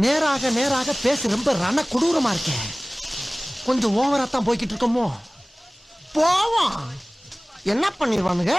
நேராக நேராக பேச. ரொம்ப ரண கொடூரமா இருக்கே. கொஞ்சம் ஓவரா தான் போய்கிட்டு இருக்கோமோ? போவோம். என்ன பண்ணிடுவானுங்க?